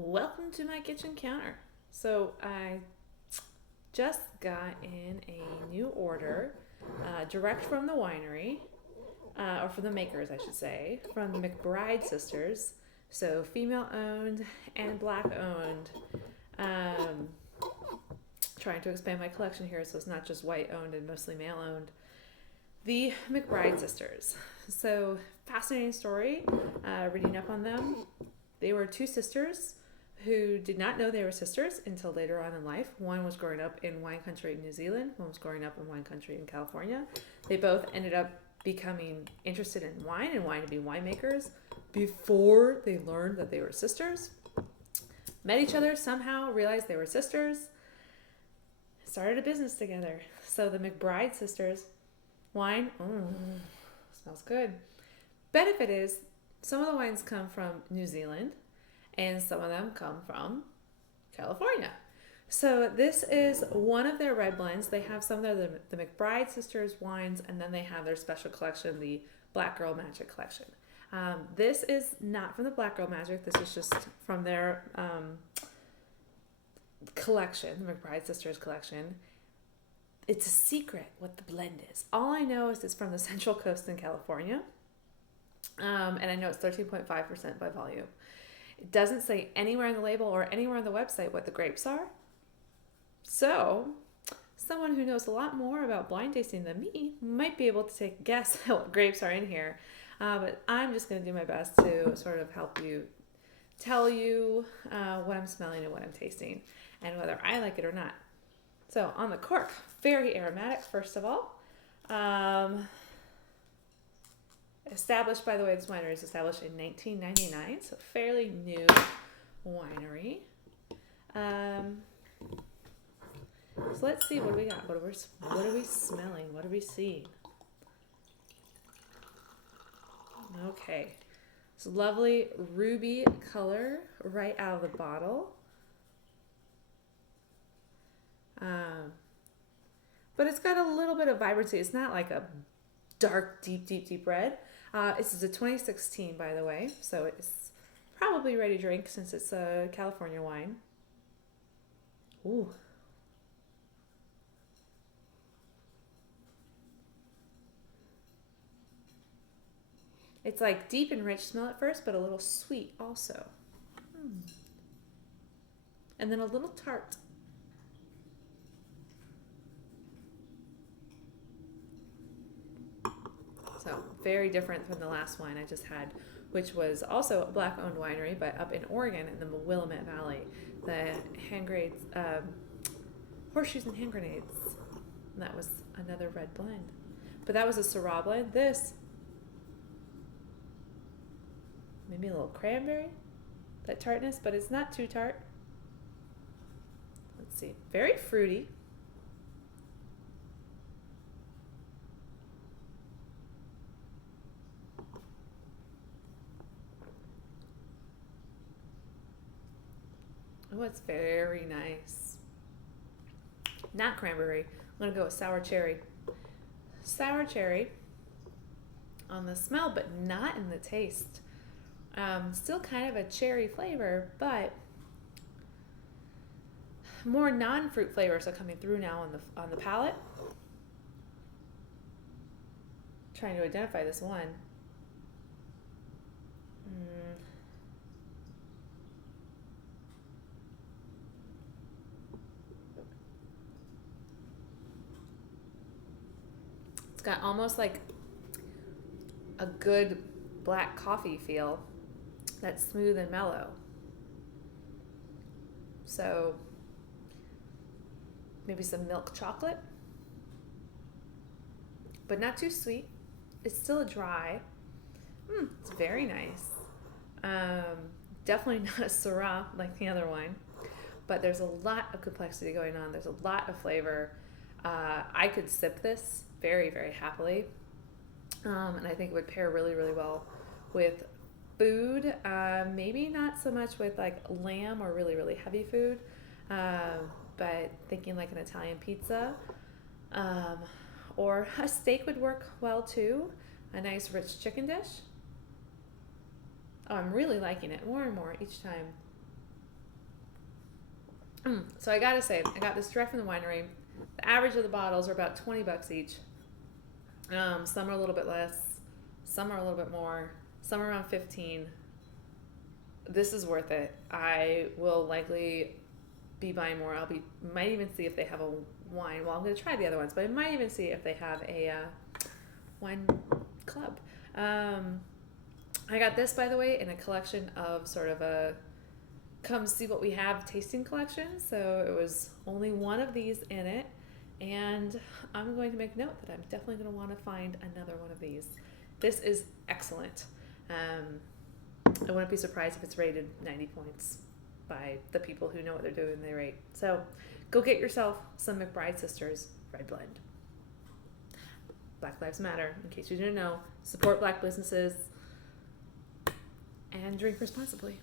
Welcome to my kitchen counter. So I just got in a new order, direct from the winery, or from the makers, I should say, from the McBride Sisters. So female owned and black owned. Um, Trying to expand my collection here, so it's not just white owned and mostly male owned. The McBride Sisters. So fascinating story. Reading up on them, they were two sisters who did not know they were sisters until later on in life. One was growing up in wine country in New Zealand. One was growing up in wine country in California. They both ended up becoming interested in wine and wanting to be winemakers before they learned that they were sisters. Met each other somehow, realized they were sisters, started a business together. So the McBride Sisters wine, smells good. Benefit is some of the wines come from New Zealand and some of them come from California. So this is one of their red blends. They have some of the McBride Sisters wines, and then they have their special collection, the Black Girl Magic collection. This is not from the Black Girl Magic. This is just from their collection, the McBride Sisters collection. It's a secret what the blend is. All I know is it's from the Central Coast in California. And I know it's 13.5% by volume. It doesn't say anywhere on the label or anywhere on the website what the grapes are. So, someone who knows a lot more about blind tasting than me might be able to take a guess at what grapes are in here. But I'm just going to do my best to sort of help you, tell you what I'm smelling and what I'm tasting, and whether I like it or not. So, on the cork, very aromatic, first of all. Established, by the way, this winery is established in 1999, so fairly new winery. So let's see, what do we got? What are we smelling? What are we seeing? Okay, it's lovely ruby color right out of the bottle. But it's got a little bit of vibrancy. It's not like a dark, deep red. This is a 2016, by the way, so it's probably ready to drink since it's a California wine. Ooh. It's like deep and rich smell at first, but a little sweet also. And then a little tart. So very different from the last wine I just had, which was also a black-owned winery, but up in Oregon in the Willamette Valley. The hand grenades, horseshoes and hand grenades. And that was another red blend. But that was a Syrah blend. This, maybe a little cranberry, that tartness, but it's not too tart. Let's see, very fruity. Oh, it's very nice. Not cranberry. I'm going to go with sour cherry. Sour cherry on the smell, but not in the taste. Still kind of a cherry flavor, but more non-fruit flavors are coming through now on the palate. Trying to identify this one. It's got almost like a good black coffee feel that's smooth and mellow. So maybe some milk chocolate, but not too sweet. It's still a dry. It's very nice. Definitely not a Syrah like the other wine, but there's a lot of complexity going on. There's a lot of flavor. I could sip this very, very happily. And I think it would pair really, really well with food. Maybe not so much with like lamb or really, really heavy food, but thinking like an Italian pizza, or a steak would work well too. A nice rich chicken dish. Oh, I'm really liking it more and more each time. So I gotta say, I got this direct from the winery. The average of the bottles are about $20 each. Some are a little bit less, some are a little bit more, some are around 15. This is worth it. I will likely be buying more. Might even see if they have a wine. Well, I'm going to try the other ones, but I might even see if they have a wine club. I got this, by the way, in a collection of sort of a come see what we have tasting collection. So it was only one of these in it. And I'm going to make note that I'm definitely going to want to find another one of these. This is excellent. I wouldn't be surprised if it's rated 90 points by the people who know what they're doing. They rate. So go get yourself some McBride Sisters Red Blend. Black Lives Matter, in case you didn't know. Support black businesses and drink responsibly.